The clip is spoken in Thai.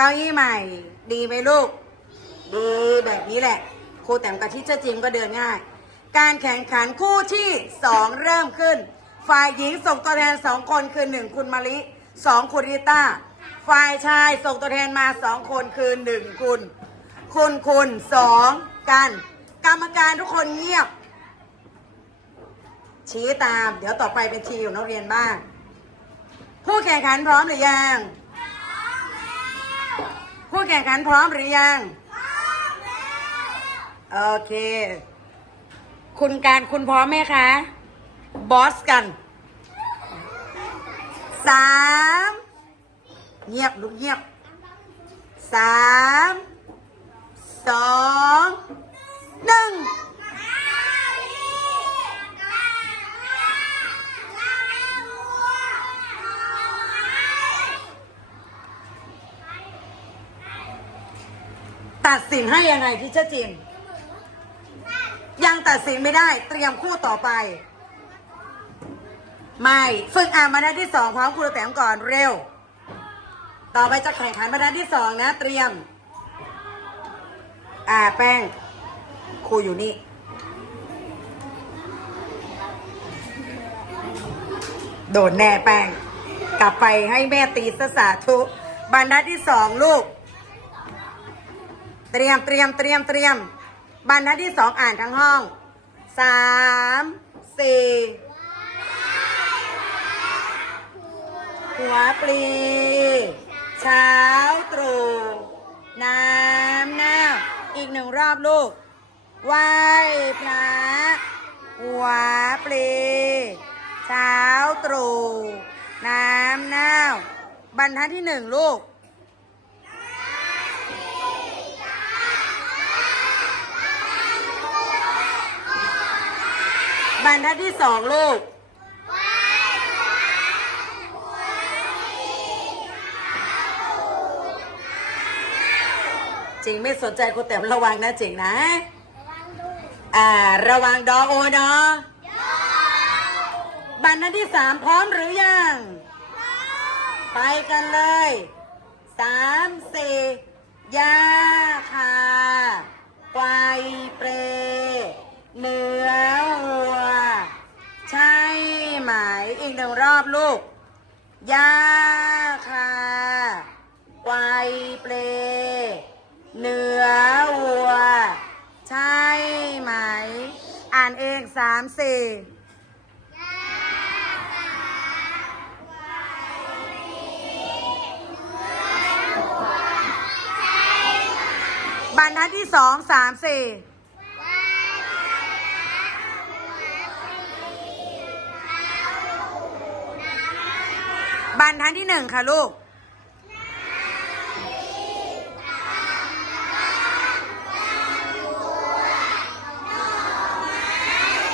ก้าอี้ใหม่ ดีไหมลูกดีแบบนี้แหละ ครูแต้มกับที่เชื่อจริงก็เดินง่าย การแข่งขันคู่ที่สองเริ่มขึ้น ฝ่ายหญิงส่งตัวแทนสองคนคือหนึ่งคุณมาริสองคุณริต้า ฝ่ายชายส่งตัวแทนมาสองคนคือหนึ่งคุณ คุณคุณสองกัน กรรมการทุกคนเงียบ ชี้ตาม เดี๋ยวต่อไปเป็นทีของนักเรียนบ้าง ผู้แข่งขันพร้อมหรือยัง ผู้แข่งขันพร้อมหรือยัง พร้อมแม่โอเค คุณการคุณพร้อมไหมคะ บอสกันสามเงียบลูกเงียบสามสอง ตัดสินให้ยังไงที่เชื่อจิน ยังตัดสินไม่ได้ เตรียมคู่ต่อไป ไม่ฝึกอ่านบรรทัดที่สองพร้อมครูแต้มก่อนเร็ว ต่อไปจะแข่งขันบรรทัดที่สองนะ เตรียม อ่าแป้งครูอยู่นี่โดนแน่แป้ง กลับไปให้แม่ตีสสาธุบรรทัดที่สองลูก เตรียมเตรียมเตรียมเตรียมบรรทัดที่สองอ่านทั้งห้องสามสี่หัวปลี เช้าตรู่น้ำหน้า อีกหนึ่งรอบลูกไหว้พระหัวปลี เช้าตรู่น้ำหน้าบรรทัดที่หนึ่งลูก รรทัดที่สองลูกจริงไม่สนใจครูแต่ระวังนะจริงนะ อ่า ระวังดอโอเนาะบรรทัดที่สามพร้อมหรือยัง ไปกันเลยสามสี่ อีกหนึ่งรอบลูกยาคาควเปรเนื้อวัว ใช่ไหม อ่านเองสามสี่บรรทัดที่สองสามสี่ บันทัดที่หนึ่งค่ะลูก